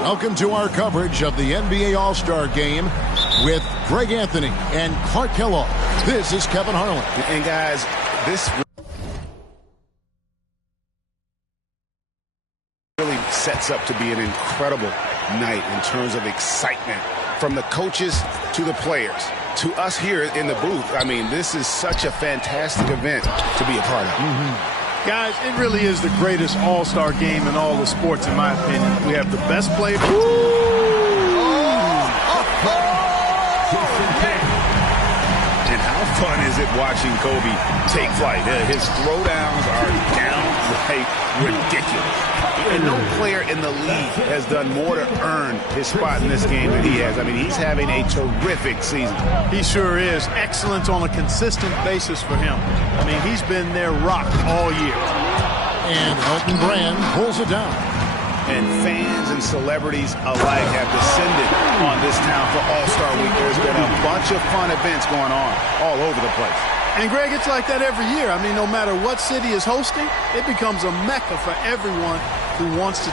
Welcome to our coverage of the NBA All-Star Game with Greg Anthony and Clark Kellogg. This is Kevin Harlan. And guys, this really sets up to be an incredible night in terms of excitement from the coaches to the players to us here in the booth. I mean, this is such a fantastic event to be a part of. Guys, it really is the greatest all-star game in all the sports, in my opinion. We have the best players. And how fun is it watching Kobe take flight? His throwdowns are downright ridiculous. And no player in the league has done more to earn his spot in this game than he has. I mean, he's having a terrific season. He sure is. Excellence on a consistent basis for him. I mean, he's been their rock all year. And Elton Brand pulls it down. And fans and celebrities alike have descended on this town for All-Star Week. There's been a bunch of fun events going on all over the place. And, Greg, it's like that every year. I mean, no matter what city is hosting, it becomes a mecca for everyone who wants to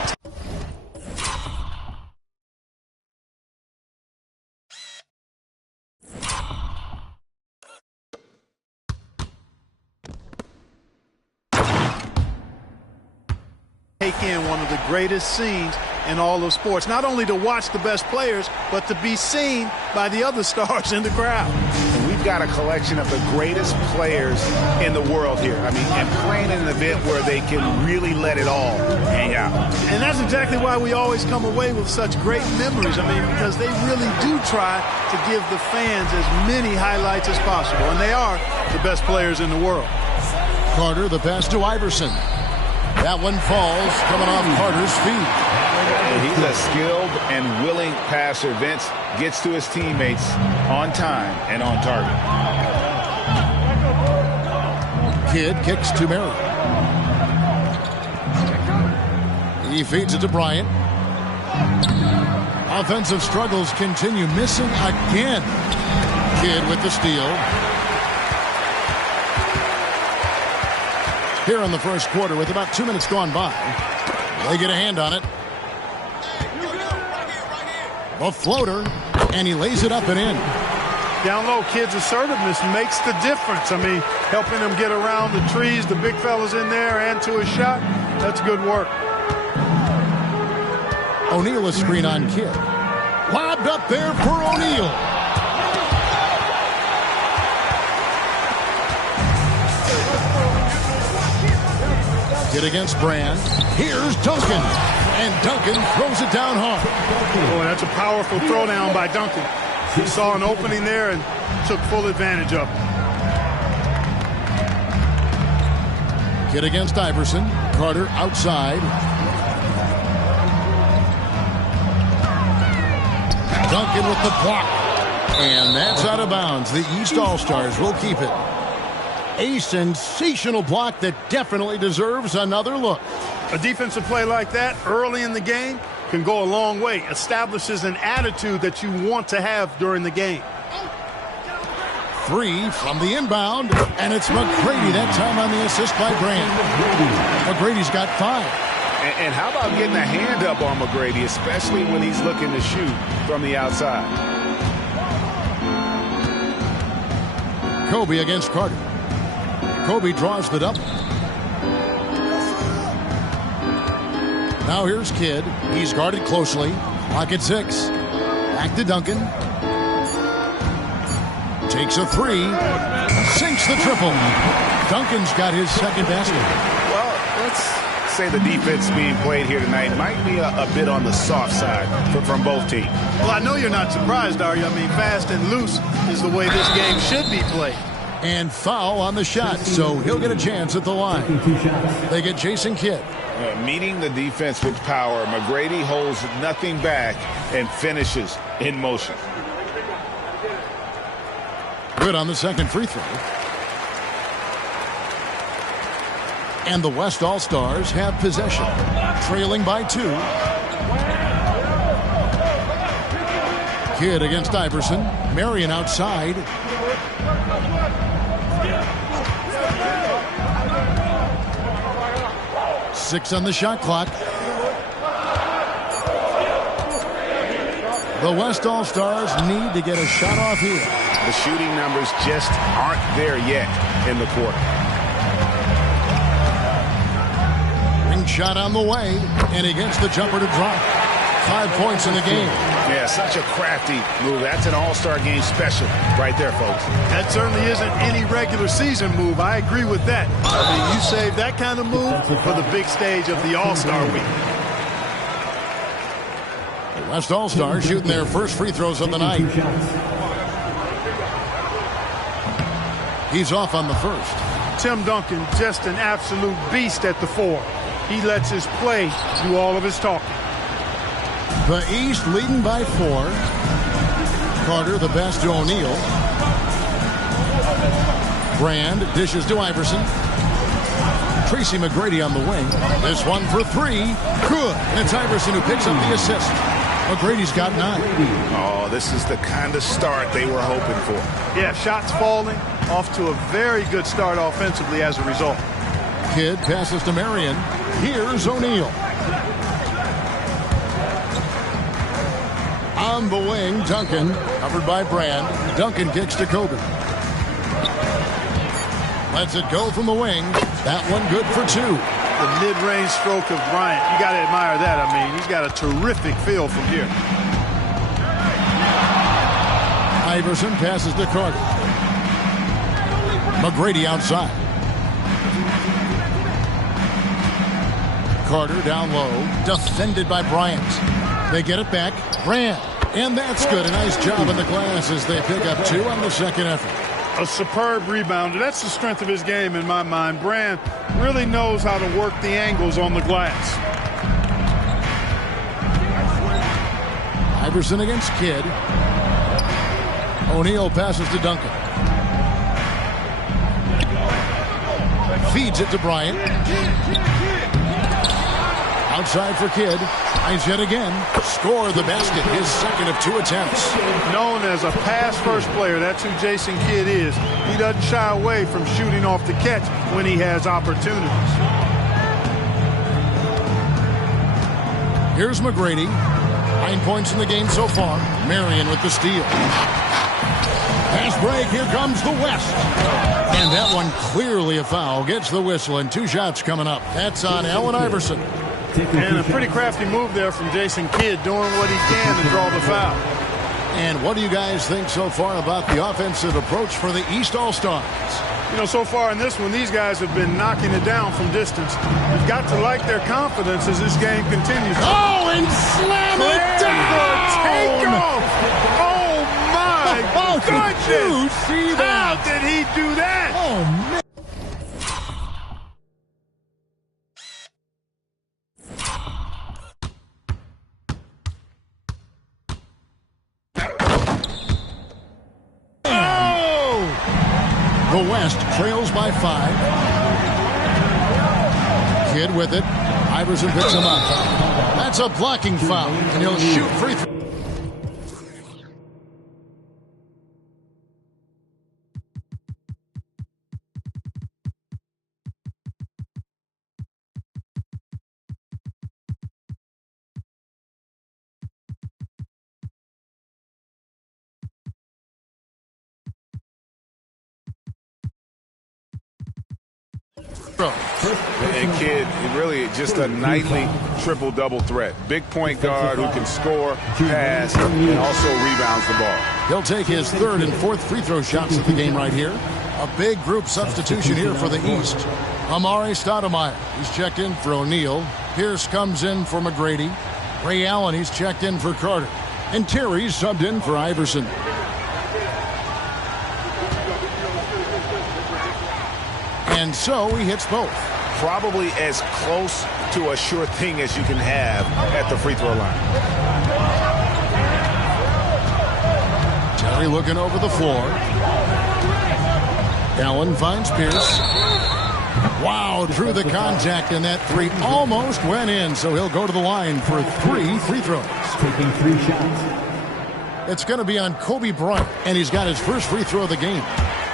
take in one of the greatest scenes in all of sports. Not only to watch the best players, but to be seen by the other stars in the crowd. And we've got a collection of the greatest players in the world here. I mean, and playing in an event where they can really let it all hang out. And that's exactly why we always come away with such great memories. I mean, because they really do try to give the fans as many highlights as possible. And they are the best players in the world. Carter, the pass to Iverson. That one falls, coming off Carter's feet. He's a skilled and willing passer. Vince gets to his teammates on time and on target. Kidd kicks to Mary. He feeds it to Bryant. Offensive struggles continue, missing again. Kidd with the steal. Here in the first quarter with about 2 minutes gone by. They get a hand on it. A floater, and he lays it up and in. Down low, Kidd's assertiveness makes the difference. I mean, helping him get around the trees, the big fellas in there, and to his shot. That's good work. O'Neal a screen on Kidd. Lobbed up there for O'Neal. Kidd against Brand. Here's Duncan. And Duncan throws it down hard. Boy, that's a powerful throwdown by Duncan. He saw an opening there and took full advantage of it. Kidd against Iverson. Carter outside. Duncan with the block. And that's out of bounds. The East All-Stars will keep it. A sensational block that definitely deserves another look. A defensive play like that early in the game can go a long way. Establishes an attitude that you want to have during the game. Three from the inbound, and it's McGrady that time on the assist by Brand. McGrady's got 5. And how about getting a hand up on McGrady, especially when he's looking to shoot from the outside? Kobe against Carter. Kobe draws the double. Now here's Kidd. He's guarded closely. Clock at 6. Back to Duncan. Takes a 3. Sinks the triple. Duncan's got his second basket. Well, let's say the defense being played here tonight might be a bit on the soft side from both teams. Well, I know you're not surprised, are you? I mean, fast and loose is the way this game should be played. And foul on the shot, so he'll get a chance at the line. They get Jason Kidd. Meeting the defense with power, McGrady holds nothing back and finishes in motion. Good on the second free throw. And the West All-Stars have possession, trailing by 2. Kidd against Iverson. Marion outside. Six on the shot clock. The West All-Stars need to get a shot off here. The shooting numbers just aren't there yet in the quarter. Ring shot on the way, and he gets the jumper to drop. 5 points in the game. Yeah, such a crafty move. That's an All-Star game special right there, folks. That certainly isn't any regular season move. I agree with that. I mean, you save that kind of move for the big stage of the All-Star week. The West All-Stars shooting their first free throws of the night. He's off on the first. Tim Duncan, just an absolute beast at the 4. He lets his play do all of his talking. The East leading by 4. Carter the best to O'Neal. Brand dishes to Iverson. Tracy McGrady on the wing. This one for 3. Good. And it's Iverson who picks up the assist. McGrady's got 9. Oh, this is the kind of start they were hoping for. Yeah, shots falling. Off to a very good start offensively as a result. Kidd passes to Marion. Here's O'Neal. On the wing, Duncan, covered by Brand. Duncan kicks to Kobe. Lets it go from the wing. That one good for 2. The mid-range stroke of Bryant. You got to admire that. I mean, he's got a terrific feel from here. Iverson passes to Carter. McGrady outside. Carter down low. Defended by Bryant. They get it back. Brand. And that's good. A nice job in the glass as they pick up 2 on the second effort. A superb rebounder. That's the strength of his game in my mind. Brand really knows how to work the angles on the glass. Iverson against Kidd. O'Neal passes to Duncan. Feeds it to Bryant. Outside for Kidd. Tries yet again. Score the basket. His second of 2 attempts. Known as a pass-first player, that's who Jason Kidd is. He doesn't shy away from shooting off the catch when he has opportunities. Here's McGrady. 9 points in the game so far. Marion with the steal. Pass break. Here comes the West. And that one clearly a foul. Gets the whistle, and 2 shots coming up. That's on Allen Iverson. And a pretty crafty move there from Jason Kidd, doing what he can to draw the foul. And what do you guys think so far about the offensive approach for the East All-Stars? You know, so far in this one, these guys have been knocking it down from distance. You've got to like their confidence as this game continues. Oh, and slam it down! Takeoff! Oh, my goodness! Did you see that? How did he do that? Oh, man. The West trails by 5. Kidd with it. Iverson picks him up. That's a blocking foul, and he'll shoot free throw. And Kidd, really just a nightly triple-double threat. Big point guard who can score, pass, and also rebounds the ball. He'll take his 3rd and 4th free throw shots of the game right here. A big group substitution here for the East. Amare Stoudemire, he's checked in for O'Neal. Pierce comes in for McGrady. Ray Allen, he's checked in for Carter. And Terry's subbed in for Iverson. And so he hits both. Probably as close to a sure thing as you can have at the free throw line. Terry looking over the floor. Allen finds Pierce. Wow, through the contact, and that 3 almost went in, so he'll go to the line for 3 free throws. Taking 3 shots. It's going to be on Kobe Bryant, and he's got his first free throw of the game.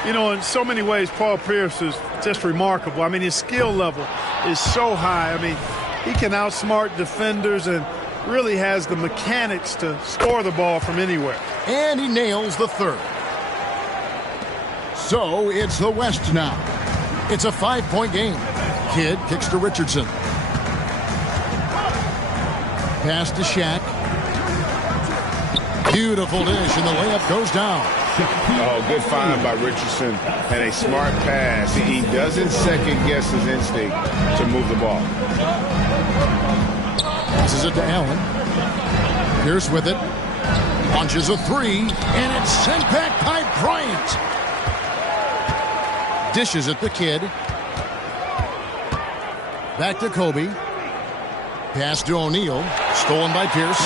You know, in so many ways, Paul Pierce is just remarkable. I mean, his skill level is so high. I mean, he can outsmart defenders, and really has the mechanics to score the ball from anywhere. And he nails the third. So it's the West now. It's a 5-point game. Kidd kicks to Richardson. Pass to Shaq. Beautiful dish, and the layup goes down. Oh, good find by Richardson and a smart pass. He doesn't second-guess his instinct to move the ball. Passes it to Allen. Pierce with it. Launches a three, and it's sent back by Bryant. Dishes it to Kidd. Back to Kobe. Pass to O'Neal. Stolen by Pierce.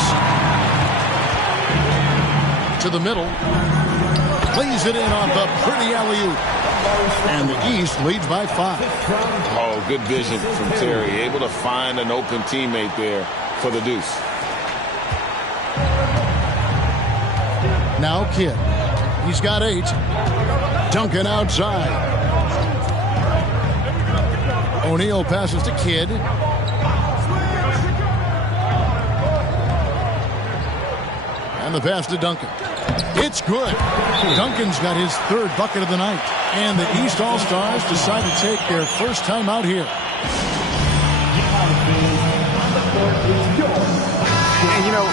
To the middle. Plays it in on the pretty alley-oop. And the East leads by 5. Oh, good vision from Terry. Able to find an open teammate there for the deuce. Now Kidd. He's got 8. Duncan outside. O'Neal passes to Kidd. And the pass to Duncan. It's good. Duncan's got his 3rd bucket of the night. And the East All-Stars decide to take their first time out here. And, you know,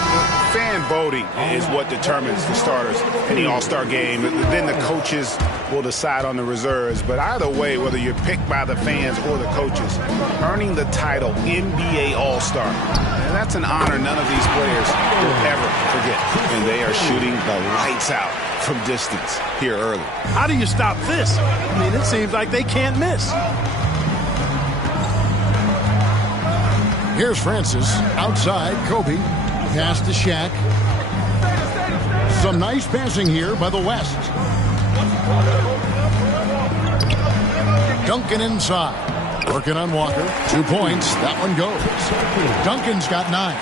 fan voting is what determines the starters in the All-Star game. Then the coaches will decide on the reserves. But either way, whether you're picked by the fans or the coaches, earning the title NBA All-Star, and that's an honor none of these players will ever forget. And they are shooting the lights out from distance here early. How do you stop this? I mean, it seems like they can't miss. Here's Francis. Outside, Kobe. Pass to Shaq. Some nice passing here by the West. Duncan inside. Working on Walker. 2 points. That one goes. Duncan's got 9.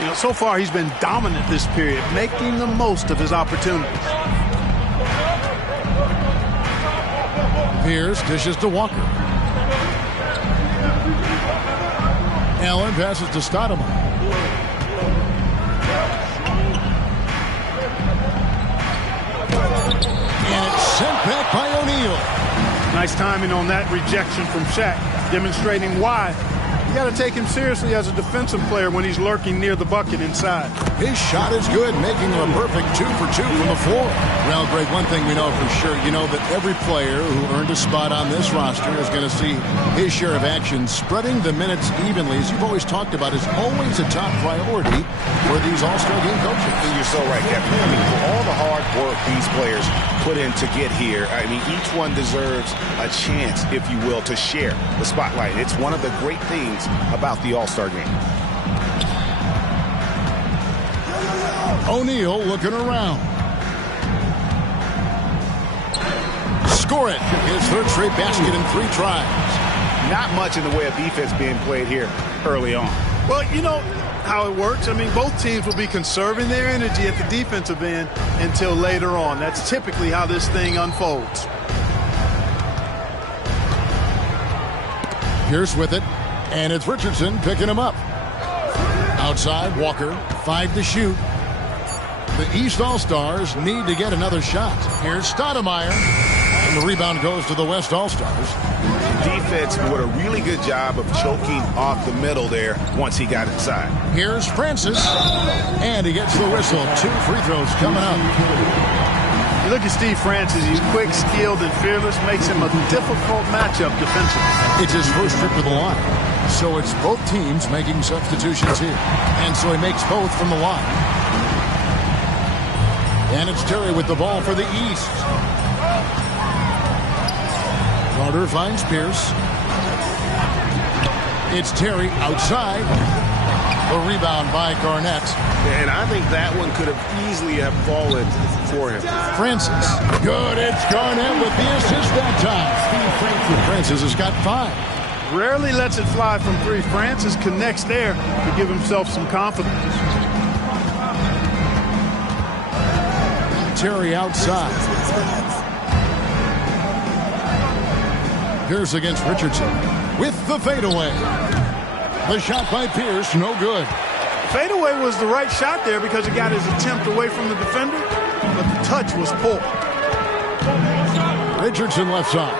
You know, so far he's been dominant this period, making the most of his opportunities. Pierce dishes to Walker. Allen passes to Stoudemire. And it's sent back by O'Neal. Nice timing on that rejection from Shaq, demonstrating why you got to take him seriously as a defensive player when he's lurking near the bucket inside. His shot is good, making him a perfect 2 for 2 from the floor. Well, Greg, one thing we know for sure, you know that every player who earned a spot on this roster is going to see his share of action. Spreading the minutes evenly, as you've always talked about, is always a top priority for these All-Star game coaches. And you're so right, Captain. I mean, for all the hard work these players put in to get here, I mean, each one deserves a chance, if you will, to share the spotlight. It's one of the great things about the All-Star game. O'Neal looking around. Score it. His 3rd straight basket in 3 tries. Not much in the way of defense being played here early on. Well, you know how it works. I mean, both teams will be conserving their energy at the defensive end until later on. That's typically how this thing unfolds. Pierce with it. And it's Richardson picking him up. Outside, Walker. 5 to shoot. The East All-Stars need to get another shot. Here's Stoudemire. And the rebound goes to the West All-Stars. Defense did a really good job of choking off the middle there once he got inside. Here's Francis. And he gets the whistle. 2 free throws coming up. You look at Steve Francis. He's quick, skilled, and fearless. Makes him a difficult matchup defensively. It's his first trip to the line. So it's both teams making substitutions here. And so he makes both from the line. And it's Terry with the ball for the East. Carter finds Pierce. It's Terry outside. A rebound by Garnett. And I think that one could have easily have fallen for him. Francis. Good. It's Garnett with the assist that time. Francis has got 5. Rarely lets it fly from 3. Francis connects there to give himself some confidence. Terry outside. Pierce against Richardson with the fadeaway. The shot by Pierce, no good. Fadeaway was the right shot there because it got his attempt away from the defender, but the touch was poor. Richardson left side.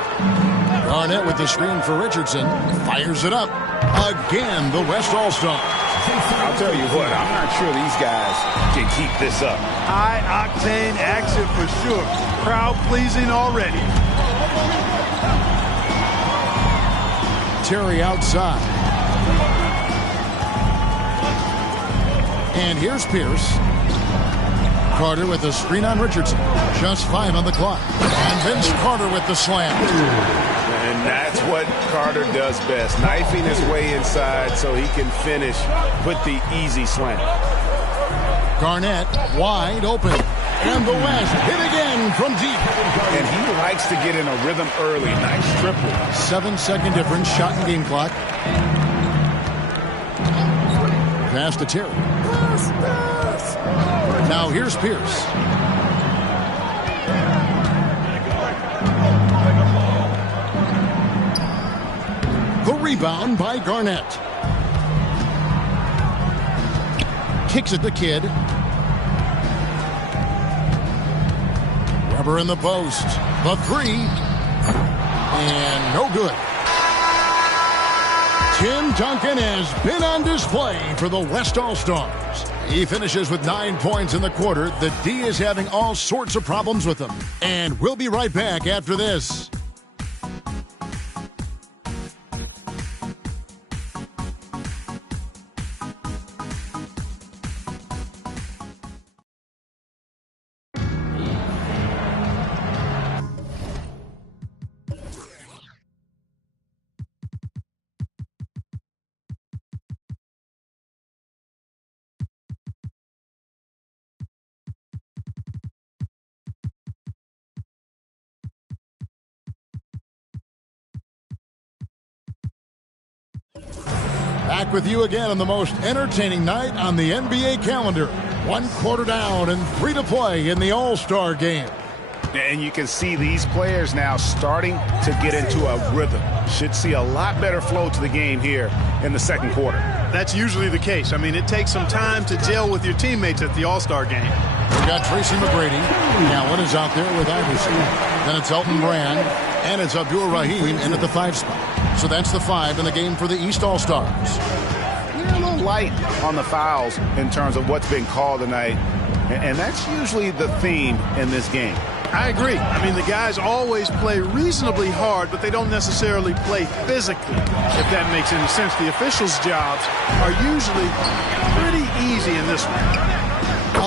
Garnett with the screen for Richardson. Fires it up. Again, the West All-Stars. I'll tell you what, I'm not sure these guys can keep this up. High-octane action for sure. Crowd-pleasing already. Terry outside. And here's Pierce. Carter with the screen on Richardson. Just 5 on the clock. And Vince Carter with the slam. And that's what Carter does best, knifing his way inside so he can finish with the easy slam. Garnett wide open. And the West hit again from deep. And he likes to get in a rhythm early. Nice triple. 7-second difference, shot and game clock. Pass to Terry. Now here's Pierce. The rebound by Garnett. Kicks it to Kidd. Weber in the post. The 3. And no good. Tim Duncan has been on display for the West All-Stars. He finishes with 9 points in the quarter. The D is having all sorts of problems with him. And we'll be right back after this. Back with you again on the most entertaining night on the NBA calendar. 1 quarter down and 3 to play in the All-Star game. And you can see these players now starting to get into a rhythm. Should see a lot better flow to the game here in the second quarter. That's usually the case. I mean, it takes some time to gel with your teammates at the All-Star game. We've got Tracy McGrady. Allen is out there with Iverson. Then it's Elton Brand. And it's Abdul Rahim in at the 5 spot. So that's the 5 in the game for the East All-Stars. A little light on the fouls in terms of what's been called tonight. And that's usually the theme in this game. I agree. I mean, the guys always play reasonably hard, but they don't necessarily play physically, if that makes any sense. The officials' jobs are usually pretty easy in this one.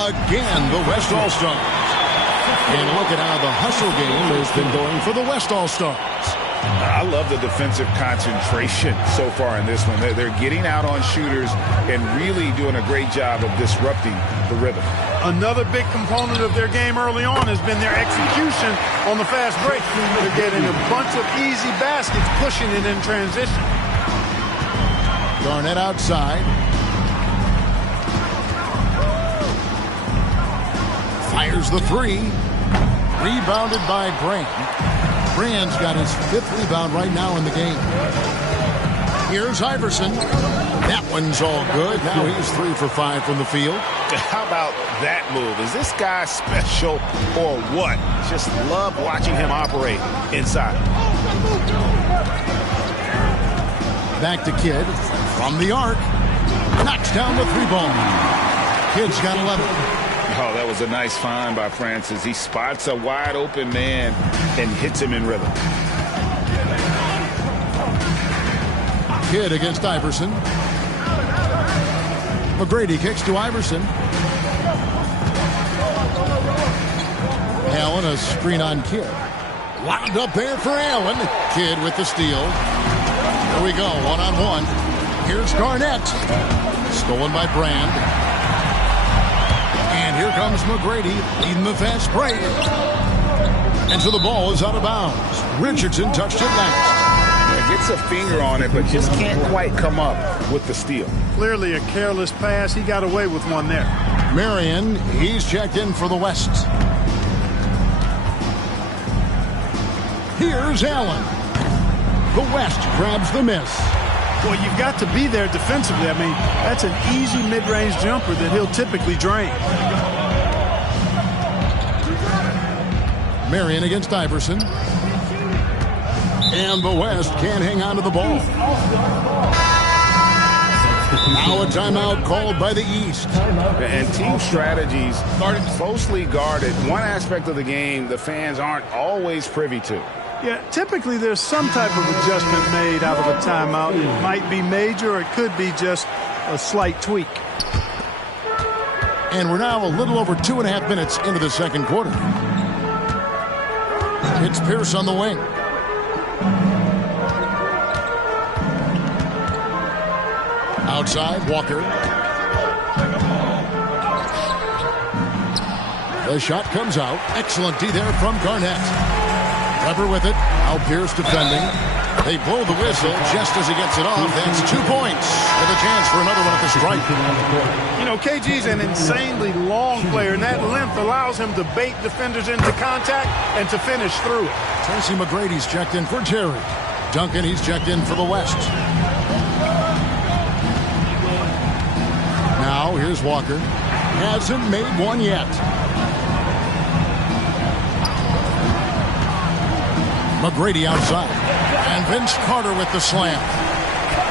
Again, the West All-Stars. And look at how the hustle game has been going for the West All-Stars. I love the defensive concentration so far in this one. They're getting out on shooters and really doing a great job of disrupting the rhythm. Another big component of their game early on has been their execution on the fast break. They're getting a bunch of easy baskets, pushing it in transition. Garnett outside. Fires the 3. Rebounded by Brand. Brand's got his 5th rebound right now in the game. Here's Iverson. That one's all good. Now he's 3 for 5 from the field. How about that move? Is this guy special or what? Just love watching him operate inside. Back to Kidd. From the arc. Knocks down the 3-ball. Kidd's got 11. Oh, that was a nice find by Francis. He spots a wide open man and hits him in rhythm. Kidd against Iverson. McGrady kicks to Iverson. Allen, a screen on Kidd. Wound up there for Allen. Kidd with the steal. Here we go, one-on-one. Here's Garnett. Stolen by Brand. And here comes McGrady leading the fast break. And so the ball is out of bounds. Richardson touched it last. Gets a finger on it, but just can't quite come up with the steal. Clearly a careless pass. He got away with one there. Marion, he's checked in for the West. Here's Allen. The West grabs the miss. Well, you've got to be there defensively. I mean, that's an easy mid-range jumper that he'll typically drain. Marion against Iverson. And the West can't hang on to the ball. Now a timeout called by the East. And team strategies closely guarded. One aspect of the game the fans aren't always privy to. Yeah, typically there's some type of adjustment made out of a timeout. It might be major or it could be just a slight tweak. And we're now a little over 2.5 minutes into the second quarter. It's Pierce on the wing. Outside, Walker. The shot comes out. Excellent D there from Garnett. Weber with it. Now Pierce defending. They blow the whistle just as he gets it off. That's 2 points with a chance for another one at the stripe. You know, KG's an insanely long player, and that length allows him to bait defenders into contact and to finish through it. Tracy McGrady's checked in for Terry. Duncan, he's checked in for the West. Now, here's Walker. Hasn't made one yet. McGrady outside. And Vince Carter with the slam.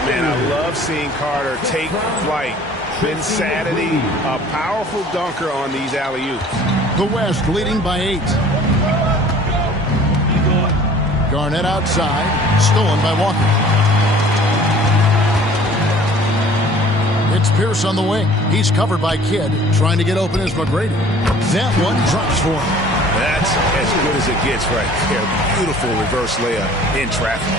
Man, I love seeing Carter take flight. Insanity, a powerful dunker on these alley-oops. The West leading by 8. Garnett outside. Stolen by Walker. It's Pierce on the wing. He's covered by Kidd. Trying to get open is McGrady. That one drops for him. That's as good as it gets right there. Beautiful reverse layup in traffic.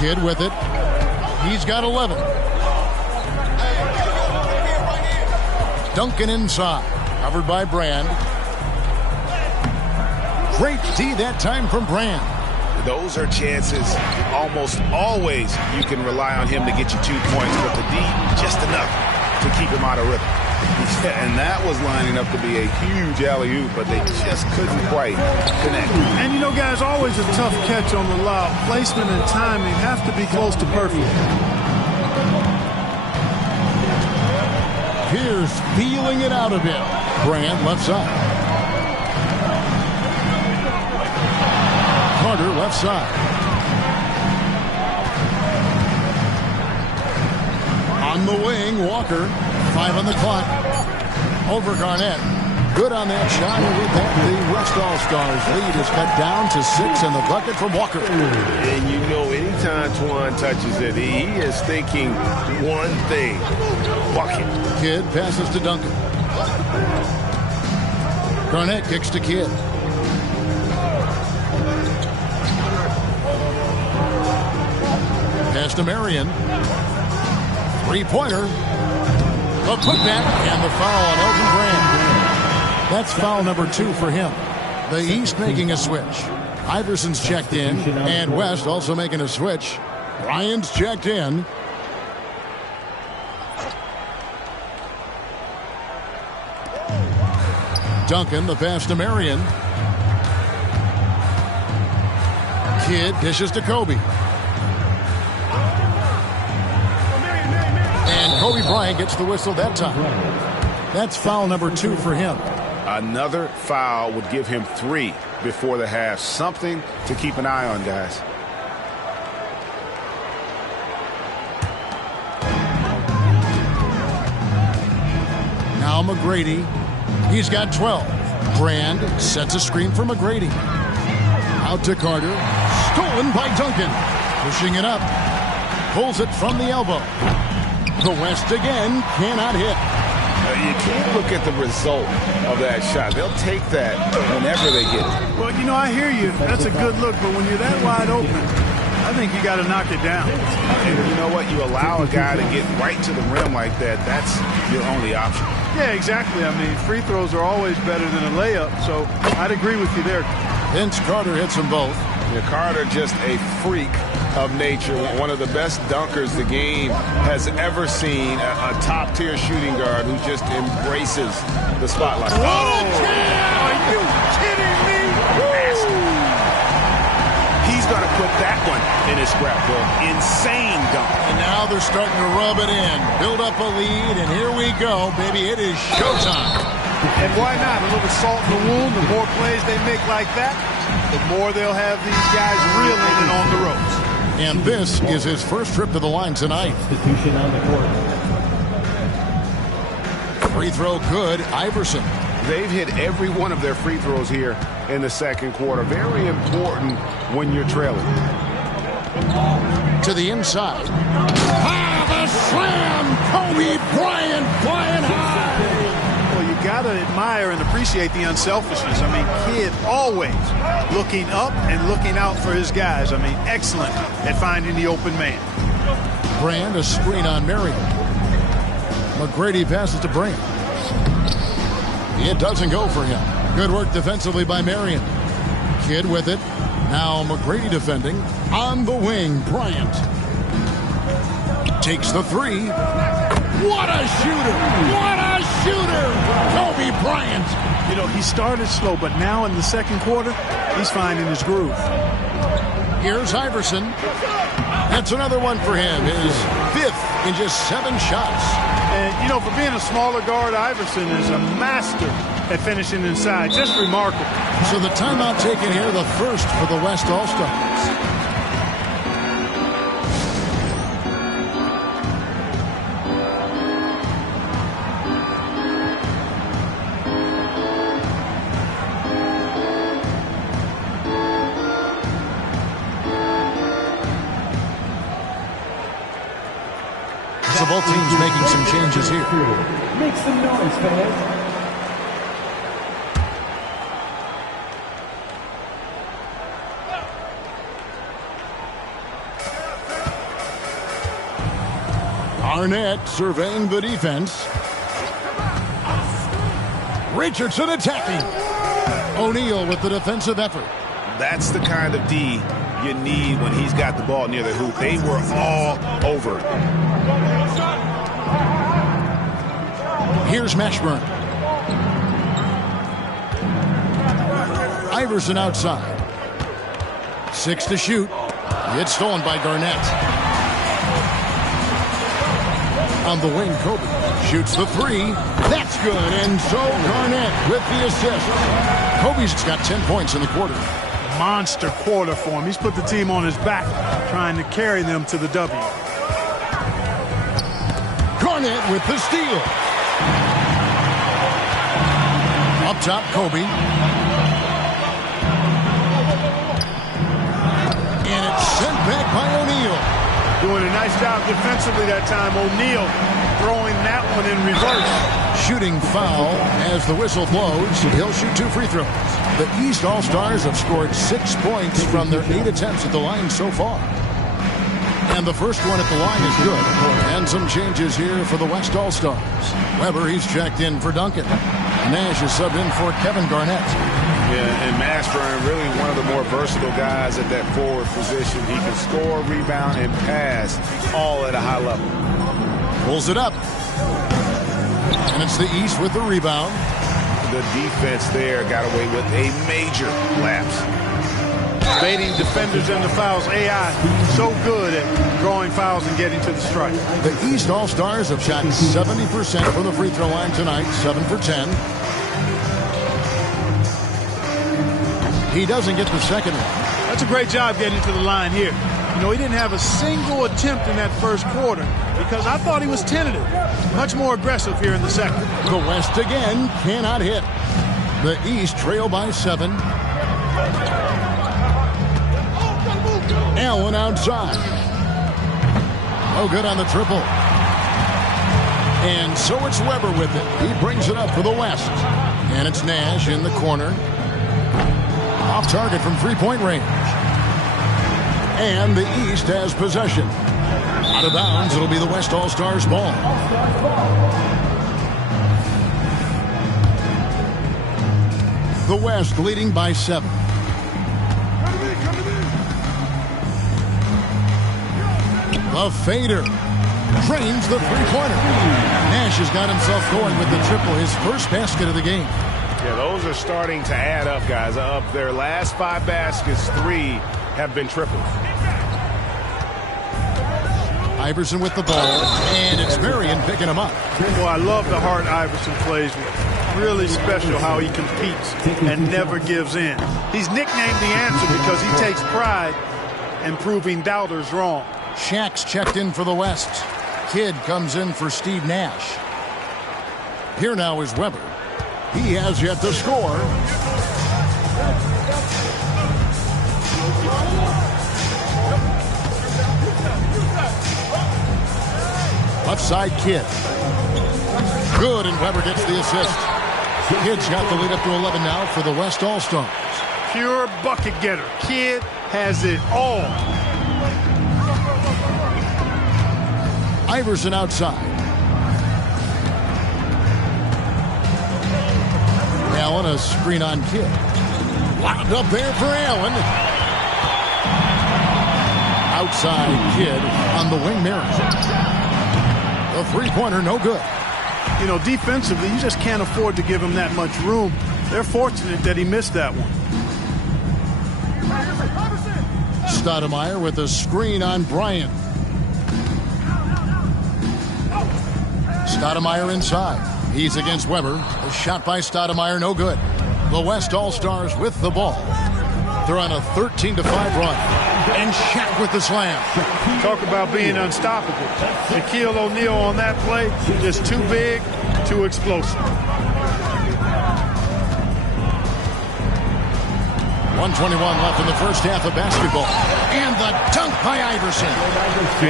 Kidd with it. He's got 11. Duncan inside. Covered by Brand. Great D that time from Brand. Those are chances almost always you can rely on him to get you 2 points, but the D, just enough to keep him out of rhythm. And that was lining up to be a huge alley-oop, but they just couldn't quite connect. And, you know, guys, always a tough catch on the lob. Placement and timing have to be close to perfect. Pierce feeling it out a bit. Brand left side. Carter left side. On the wing, Walker. 5 on the clock. Over Garnett. Good on that shot. And with that, the West All-Stars lead is cut down to 6 in the bucket from Walker. And you know, anytime Twan touches it, he is thinking one thing. Bucket. Kidd passes to Duncan. Garnett kicks to Kidd. Pass to Marion. Three-pointer. A putback and the foul on Elton Brand. That's foul number 2 for him. The East making a switch. Iverson's checked in, and West also making a switch. Ryan's checked in. Duncan, the pass to Marion. Kidd dishes to Kobe. And Kobe Bryant gets the whistle that time. That's foul number 2 for him. Another foul would give him 3 before the half. Something to keep an eye on, guys. Now McGrady. He's got 12. Brand sets a screen for McGrady. Out to Carter. Stolen by Duncan. Pushing it up. Pulls it from the elbow. The West again cannot hit. You can't look at the result of that shot. They'll take that whenever they get it. Well, you know, I hear you. That's a good look, but when you're that wide open, I think you got to knock it down. And you know what? You allow a guy to get right to the rim like that, that's your only option. Yeah, exactly. I mean, free throws are always better than a layup, so I'd agree with you there. Vince Carter hits them both. Yeah, Carter just a freak of nature, one of the best dunkers the game has ever seen, a top-tier shooting guard who just embraces the spotlight. Are you kidding me? going to put that one in his scrapbook. Insane dunk. And now they're starting to rub it in. Build up a lead, and here we go, baby. It is showtime. And why not? A little salt in the wound. The more plays they make like that, the more they'll have these guys reeling and on the ropes. And this is his first trip to the line tonight. Substitution on the court. Free throw good, Iverson. They've hit every one of their free throws here in the second quarter. Very important when you're trailing. To the inside. Ah, the slam! Kobe Bryant flying high! Well, you got to admire and appreciate the unselfishness. I mean, kid always looking up and looking out for his guys. I mean, excellent at finding the open man. Brand, a screen on Marion. McGrady passes to Brand. It doesn't go for him. Good work defensively by Marion. Kidd with it. Now McGrady defending. On the wing, Bryant. Takes the three. What a shooter! What a shooter! Kobe Bryant. You know, he started slow, but now in the second quarter, he's finding his groove. Here's Iverson. That's another one for him. His fifth in just 7 shots. And, you know, for being a smaller guard, Iverson is a master at finishing inside. Just remarkable. So the timeout taken here, the first for the West All-Stars. So both teams making some changes here. Make some noise, fans. Arnett surveying the defense. Richardson attacking. O'Neal with the defensive effort. That's the kind of D you need when he's got the ball near the hoop. They were all over it. Here's Mashburn. Iverson outside. 6 to shoot. It's stolen by Garnett. On the wing, Kobe shoots the three. That's good. And so Garnett with the assist. Kobe's got 10 points in the quarter. Monster quarter for him. He's put the team on his back, trying to carry them to the W. Garnett with the steal. Up top, Kobe. And it's sent back by O'Neal. Doing a nice job defensively that time. O'Neal throwing that one in reverse. Shooting foul as the whistle blows. He'll shoot 2 free throws. The East All-Stars have scored 6 points from their 8 attempts at the line so far. And the first one at the line is good. And some changes here for the West All-Stars. Weber, he's checked in for Duncan. Nash is subbed in for Kevin Garnett. Yeah, and Mashburn, really one of the more versatile guys at that forward position. He can score, rebound, and pass all at a high level. Pulls it up. And it's the East with the rebound. The defense there got away with a major lapse. Baiting defenders into fouls. AI so good at drawing fouls and getting to the strike. The East All-Stars have shot 70% from the free throw line tonight, 7 for 10. He doesn't get the second one. That's a great job getting to the line here. You know, he didn't have a single attempt in that first quarter because I thought he was tentative. Much more aggressive here in the second. The West again cannot hit. The East trail by 7. Allen outside. No good on the triple. And so it's Weber with it. He brings it up for the West. And it's Nash in the corner. Off target from three-point range. And the East has possession. Out of bounds, it'll be the West All-Stars ball. The West leading by 7. The fader drains the three-pointer. Nash has got himself going with the triple, his first basket of the game. Yeah, those are starting to add up, guys. Up their last 5 baskets, 3 have been triples. Iverson with the ball, and it's Marion picking him up. Boy, I love the heart Iverson plays with. Really special how he competes and never gives in. He's nicknamed the answer because he takes pride in proving doubters wrong. Shaq's checked in for the West. Kidd comes in for Steve Nash. Here now is Webber. He has yet to score. Offside Kidd. Good, and Webber gets the assist. Kidd's got the lead up to 11 now for the West All-Stars. Pure bucket getter. Kidd has it all. Iverson outside. Allen, a screen on Kidd. Wound up there for Allen. Outside Kidd on the wing, Marion. The three-pointer, no good. You know, defensively, you just can't afford to give him that much room. They're fortunate that he missed that one. Stoudemire with a screen on Bryant. Stoudemire inside. He's against Webber. A shot by Stoudemire, no good. The West All-Stars with the ball. They're on a 13-5 run. And Shaq with the slam. Talk about being unstoppable. Shaquille O'Neal on that play, just too big, too explosive. 1:21 left in the first half of basketball. And the dunk by Iverson.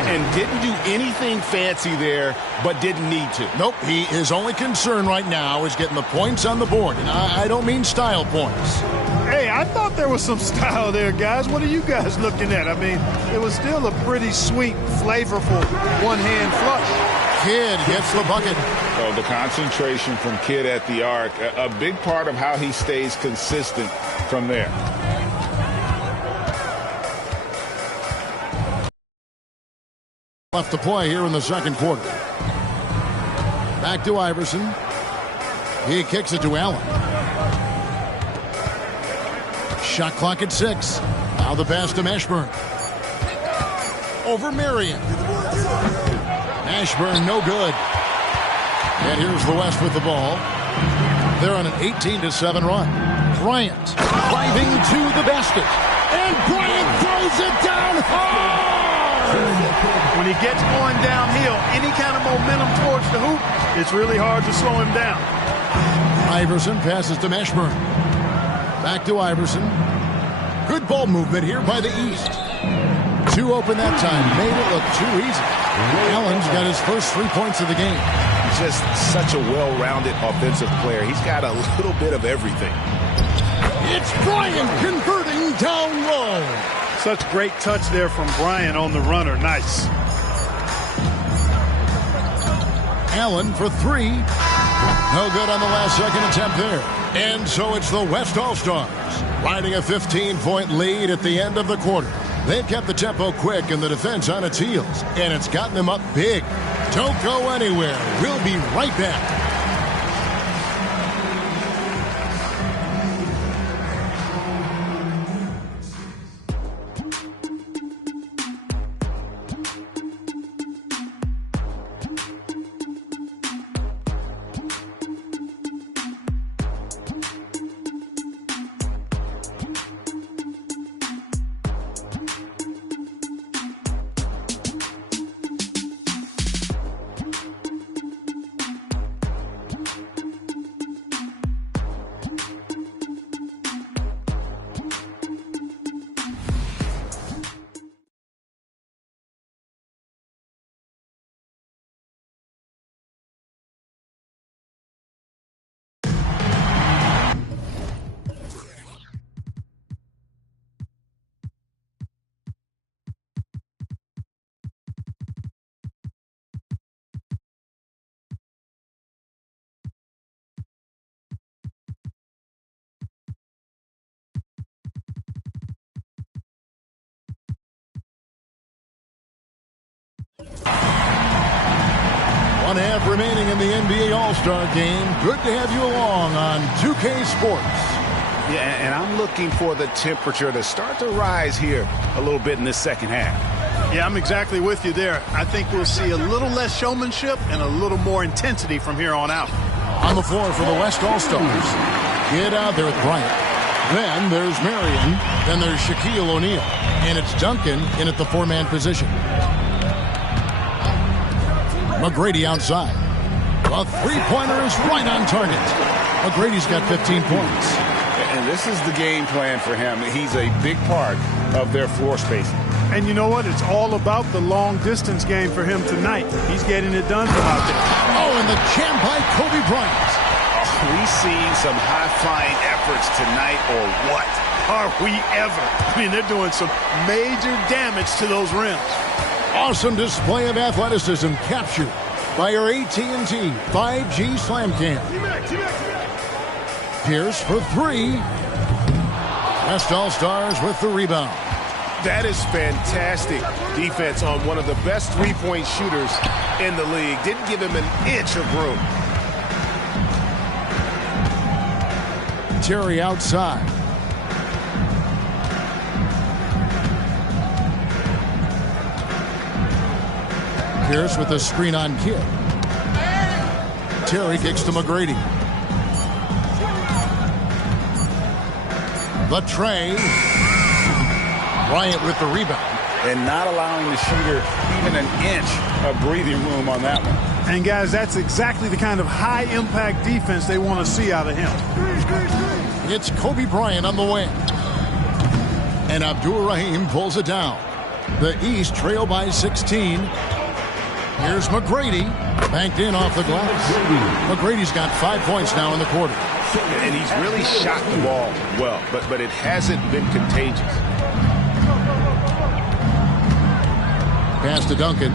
And didn't do anything fancy there, but didn't need to. Nope, his only concern right now is getting the points on the board. And I don't mean style points. Hey, I thought there was some style there, guys. What are you guys looking at? I mean, it was still a pretty sweet, flavorful one-hand flush. Kidd gets the bucket. So the concentration from Kidd at the arc, a big part of how he stays consistent from there. Left to play here in the second quarter. Back to Iverson. He kicks it to Allen. Shot clock at 6. Now the pass to Mashburn. Over Marion. Mashburn, no good. And here's the West with the ball. They're on an 18-7 run. Bryant driving to the basket. And Bryant throws it down hard! When he gets going downhill, any kind of momentum towards the hoop, it's really hard to slow him down. Iverson passes to Mashburn. Back to Iverson. Good ball movement here by the East. Two open that time. Made it look too easy. Allen's got his first 3 points of the game. He's just such a well-rounded offensive player. He's got a little bit of everything. It's Bryant converting down low. Such great touch there from Bryant on the runner. Nice. Allen for 3. No good on the last second attempt there. And so it's the West All-Stars riding a 15-point lead at the end of the quarter. They've kept the tempo quick and the defense on its heels, and it's gotten them up big. Don't go anywhere. We'll be right back. One half remaining in the NBA All-Star Game. Good to have you along on 2K Sports. Yeah, and I'm looking for the temperature to start to rise here a little bit in this second half. Yeah, I'm exactly with you there. I think we'll see a little less showmanship and a little more intensity from here on out. On the floor for the West All-Stars. Get out there with Bryant. Then there's Marion. Then there's Shaquille O'Neal. And it's Duncan in at the four-man position. McGrady outside. The three-pointer is right on target. McGrady's got 15 points. And this is the game plan for him. He's a big part of their floor spacing. And you know what? It's all about the long-distance game for him tonight. He's getting it done from out there. Oh, and the jam by Kobe Bryant. We see some high-flying efforts tonight, or what? Are we ever? I mean, they're doing some major damage to those rims. Awesome display of athleticism captured by our AT&T 5G Slam Cam. Pierce for three. West All-Stars with the rebound. That is fantastic defense on one of the best three-point shooters in the league. Didn't give him an inch of room. Terry outside. Pierce with a screen on Kidd. Terry kicks to McGrady. The tray. Bryant with the rebound. And not allowing the shooter even an inch of breathing room on that one. And, guys, that's exactly the kind of high-impact defense they want to see out of him. It's Kobe Bryant on the wing. And Abdul Rahim pulls it down. The East trail by 16. Here's McGrady. Banked in off the glass. McGrady's got 5 points now in the quarter. And he's really shot the ball well, but it hasn't been contagious. Pass to Duncan.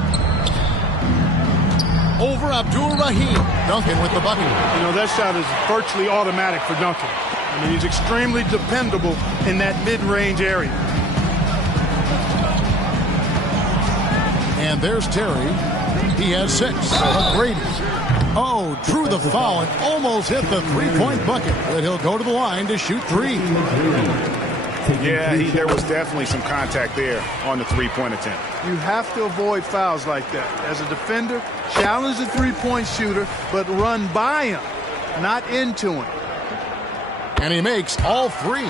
Over Abdul Rahim. Duncan with the bucket. You know, that shot is virtually automatic for Duncan. I mean, he's extremely dependable in that mid-range area. And there's Terry. He has 6. McGrady. Oh, drew the foul and almost hit the three-point bucket. But he'll go to the line to shoot 3. Yeah, there was definitely some contact there on the three-point attempt. You have to avoid fouls like that. As a defender, challenge the three-point shooter, but run by him, not into him. And he makes all 3.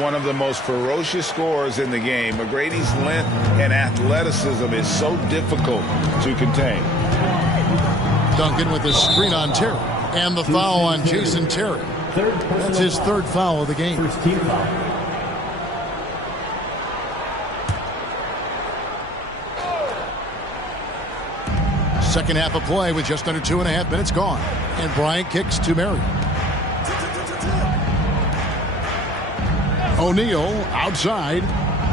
One of the most ferocious scorers in the game. McGrady's length and athleticism is so difficult to contain. Duncan with a screen on Terry. And the foul on Jason Terry. That's his 3rd foul of the game. First team foul. Second half of play with just under 2.5 minutes gone. And Bryant kicks to Marion. O'Neal outside.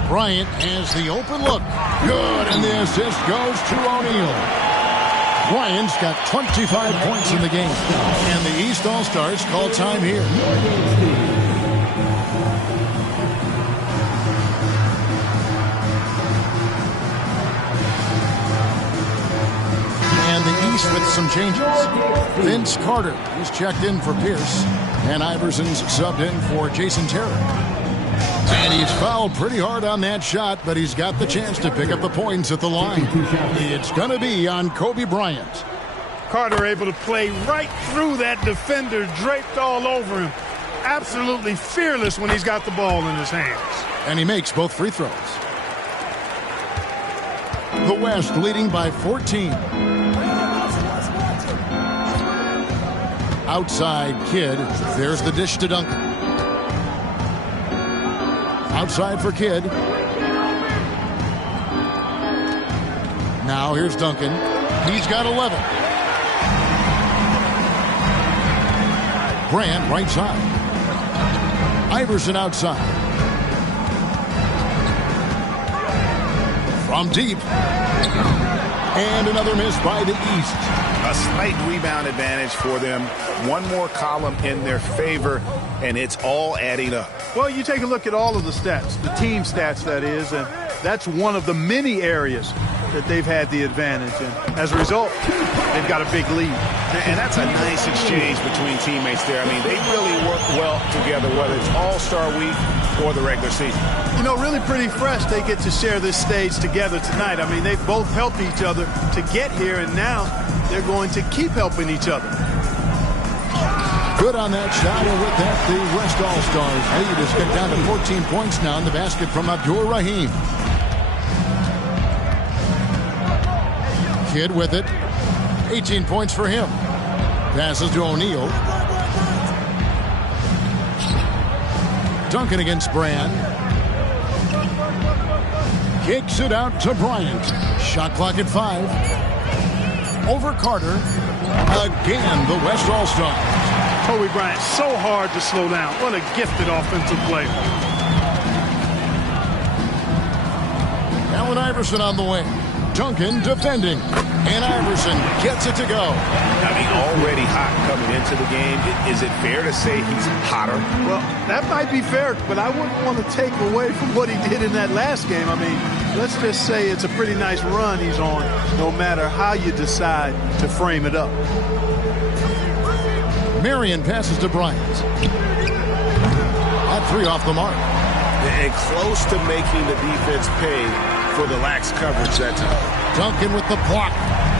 Bryant has the open look. Good, and the assist goes to O'Neal. Bryant's got 25 points in the game. And the East All-Stars call time here. And the East with some changes. Vince Carter is checked in for Pierce. And Iverson's subbed in for Jason Terry. And he's fouled pretty hard on that shot, but he's got the chance to pick up the points at the line. It's going to be on Kobe Bryant. Carter able to play right through that defender, draped all over him. Absolutely fearless when he's got the ball in his hands. And he makes both free throws. The West leading by 14. Outside Kidd. There's the dish to Duncan. Outside for Kidd. Now here's Duncan. He's got 11. Grant right side. Iverson outside. From deep. And another miss by the East. A slight rebound advantage for them. One more column in their favor, and it's all adding up. Well, you take a look at all of the stats, the team stats, that is, and that's one of the many areas that they've had the advantage. And as a result, they've got a big lead. And that's a nice exchange between teammates there. I mean, they really work well together, whether it's All-Star Week or the regular season. You know, really pretty fresh they get to share this stage together tonight. I mean, they both helped each other to get here, and now they're going to keep helping each other. Good on that shot, and with that, the West All-Stars lead is cut down to 14 points now in the basket from Abdur Rahim. Kidd with it. 18 points for him. Passes to O'Neal. Duncan against Brand. Kicks it out to Bryant. Shot clock at 5. Over Carter. Again, the West All-Stars. Kobe Bryant, so hard to slow down. What a gifted offensive player. Allen Iverson on the wing. Duncan defending. And Iverson gets it to go. I mean, already hot coming into the game. Is it fair to say he's hotter? Well, that might be fair, but I wouldn't want to take away from what he did in that last game. I mean, let's just say it's a pretty nice run he's on, no matter how you decide to frame it up. Marion passes to Bryant. At 3 off the mark. And close to making the defense pay for the lax coverage that time. Duncan with the block.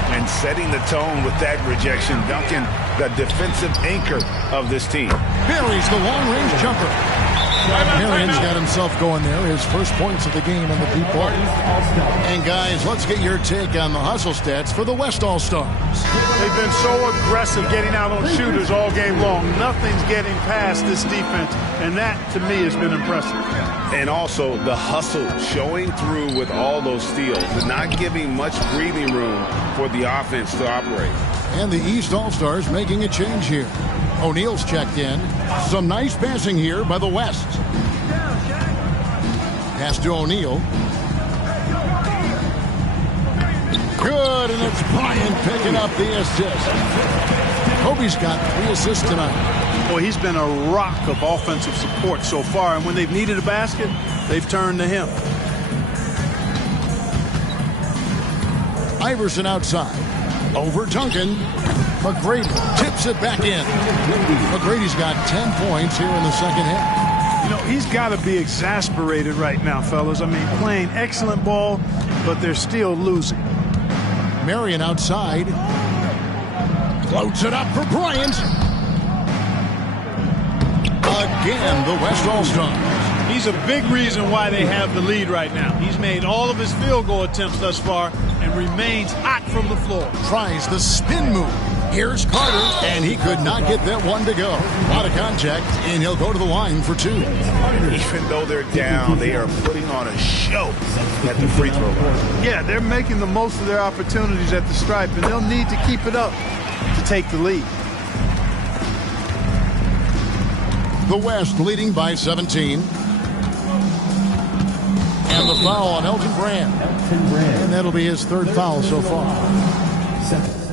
And setting the tone with that rejection. Duncan, the defensive anchor of this team. Buries the long-range jumper. Marion's got himself going there. His first points of the game on the deep ball. And guys, let's get your take on the hustle stats for the West All-Stars. They've been so aggressive getting out on shooters all game long. Nothing's getting past this defense, and that, to me, has been impressive. And also the hustle showing through with all those steals and not giving much breathing room for the offense to operate. And the East All-Stars making a change here. O'Neal's checked in. Some nice passing here by the West. Pass to O'Neal. Good, and it's Bryant picking up the assist. Kobe's got 3 assists tonight. Boy, he's been a rock of offensive support so far, and when they've needed a basket, they've turned to him. Iverson outside. Over Duncan. McGrady tips it back in. McGrady's got 10 points here in the second half. You know, he's got to be exasperated right now, fellas. I mean, playing excellent ball, but they're still losing. Marion outside. Floats it up for Bryant. Again, the West All-Stars. He's a big reason why they have the lead right now. He's made all of his field goal attempts thus far and remains hot from the floor. Tries the spin move. Here's Carter, and he could not get that one to go. A lot of contact, and he'll go to the line for 2. Even though they're down, they are putting on a show at the free throw line. Yeah, they're making the most of their opportunities at the stripe, and they'll need to keep it up to take the lead. The West leading by 17. And the foul on Elton Brand. And that'll be his 3rd foul so far. 7.